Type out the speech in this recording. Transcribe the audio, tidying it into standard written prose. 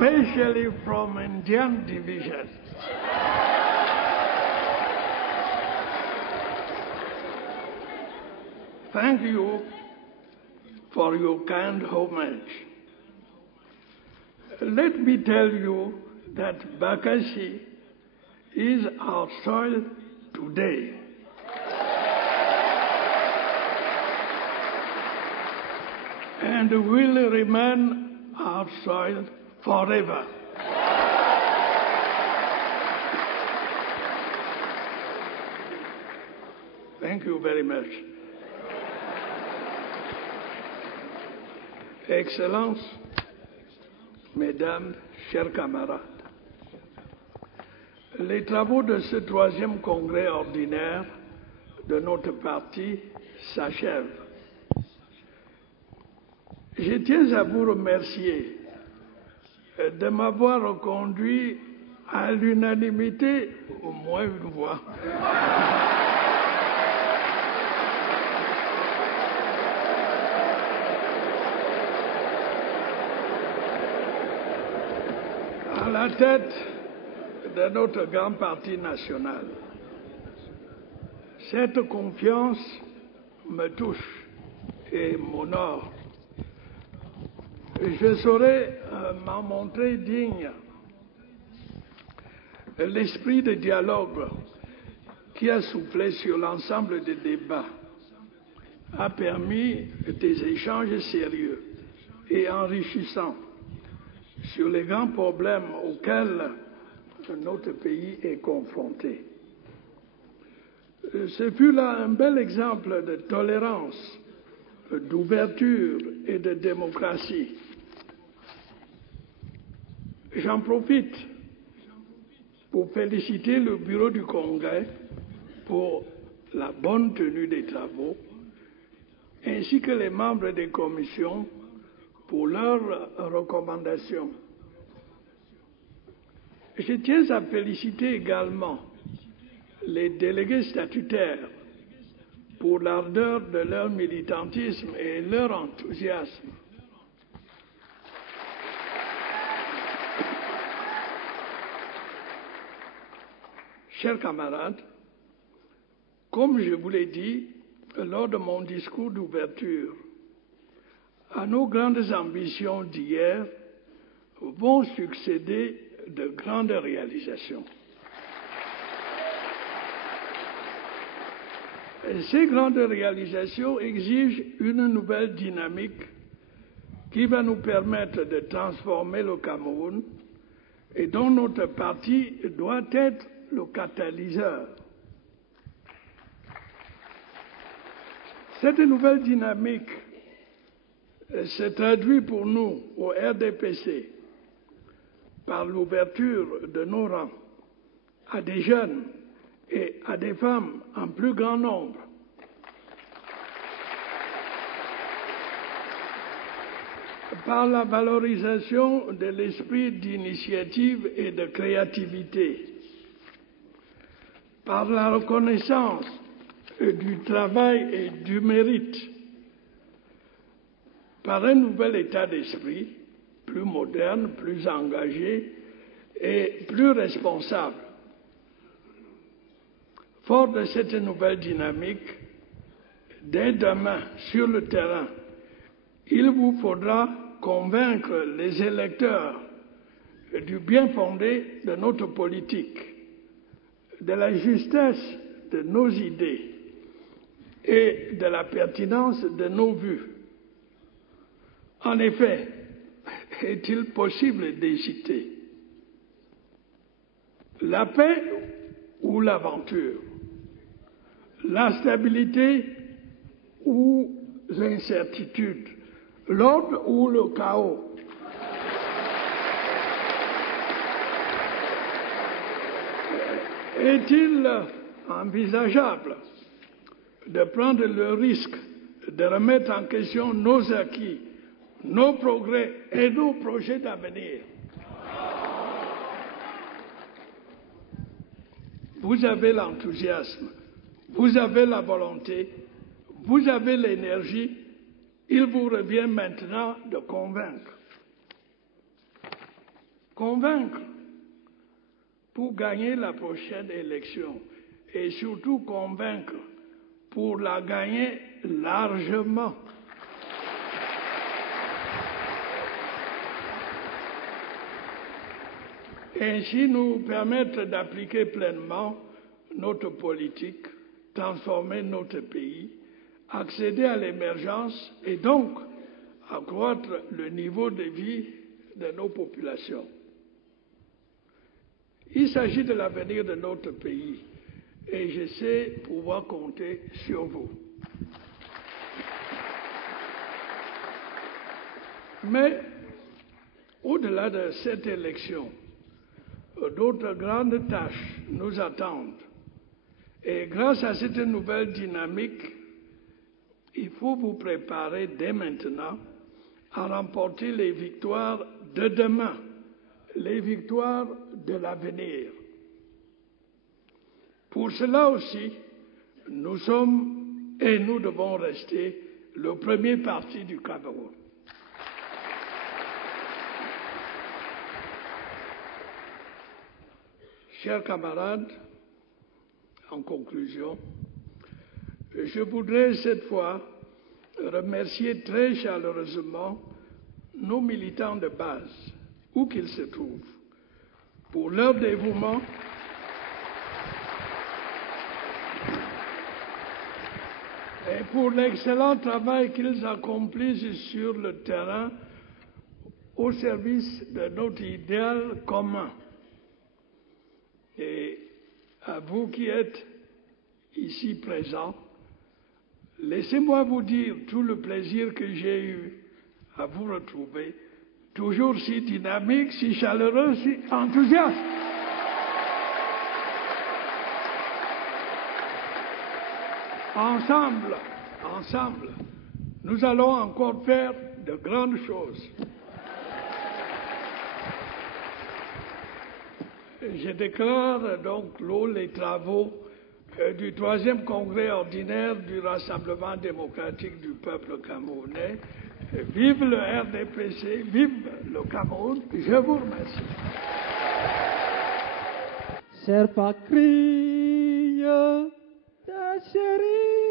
especially from Indian division. Thank you for your kind homage. Let me tell you that Bakassi is our soil today. And will remain our soil forever. Thank you very much. Excellences, Mesdames, chers camarades, les travaux de ce troisième congrès ordinaire de notre parti s'achèvent. Je tiens à vous remercier de m'avoir conduit à l'unanimité, au moins une voix. À la tête de notre grand parti national. Cette confiance me touche et m'honore. Je saurais m'en montrer digne. L'esprit de dialogue qui a soufflé sur l'ensemble des débats a permis des échanges sérieux et enrichissants sur les grands problèmes auxquels notre pays est confronté. Ce fut là un bel exemple de tolérance, d'ouverture et de démocratie. J'en profite pour féliciter le bureau du Congrès pour la bonne tenue des travaux, ainsi que les membres des commissions pour leurs recommandations. Je tiens à féliciter également les délégués statutaires pour l'ardeur de leur militantisme et leur enthousiasme. Chers camarades, comme je vous l'ai dit lors de mon discours d'ouverture, à nos grandes ambitions d'hier vont succéder de grandes réalisations. Et ces grandes réalisations exigent une nouvelle dynamique qui va nous permettre de transformer le Cameroun et dont notre parti doit être le catalyseur. Cette nouvelle dynamique se traduit pour nous au RDPC par l'ouverture de nos rangs à des jeunes et à des femmes en plus grand nombre. Par la valorisation de l'esprit d'initiative et de créativité, par la reconnaissance du travail et du mérite, par un nouvel état d'esprit plus moderne, plus engagé et plus responsable. Fort de cette nouvelle dynamique, dès demain, sur le terrain, il vous faudra convaincre les électeurs du bien fondé de notre politique, de la justesse de nos idées et de la pertinence de nos vues. En effet, est-il possible d'hésiter? La paix ou l'aventure? La stabilité ou l'incertitude? L'ordre ou le chaos? Est-il envisageable de prendre le risque de remettre en question nos acquis, nos progrès et nos projets d'avenir? Vous avez l'enthousiasme, vous avez la volonté, vous avez l'énergie, il vous revient maintenant de convaincre. convaincre pour gagner la prochaine élection et surtout convaincre pour la gagner largement. Ainsi nous permettre d'appliquer pleinement notre politique, transformer notre pays, accéder à l'émergence et donc accroître le niveau de vie de nos populations. Il s'agit de l'avenir de notre pays et je sais pouvoir compter sur vous. Mais au-delà de cette élection, d'autres grandes tâches nous attendent. Et grâce à cette nouvelle dynamique, il faut vous préparer dès maintenant à remporter les victoires de demain, les victoires de l'avenir. Pour cela aussi, nous sommes et nous devons rester le premier parti du Cameroun. Chers camarades, en conclusion, je voudrais cette fois remercier très chaleureusement nos militants de base, où qu'ils se trouvent, pour leur dévouement et pour l'excellent travail qu'ils accomplissent sur le terrain au service de notre idéal commun. Et à vous qui êtes ici présents, laissez-moi vous dire tout le plaisir que j'ai eu à vous retrouver, toujours si dynamique, si chaleureux, si enthousiaste. Ensemble, nous allons encore faire de grandes choses. Je déclare donc clos les travaux du 3e congrès ordinaire du Rassemblement démocratique du peuple camerounais. Vive le RDPC, vive le Cameroun. Je vous remercie. Cher Fakri, ta chérie.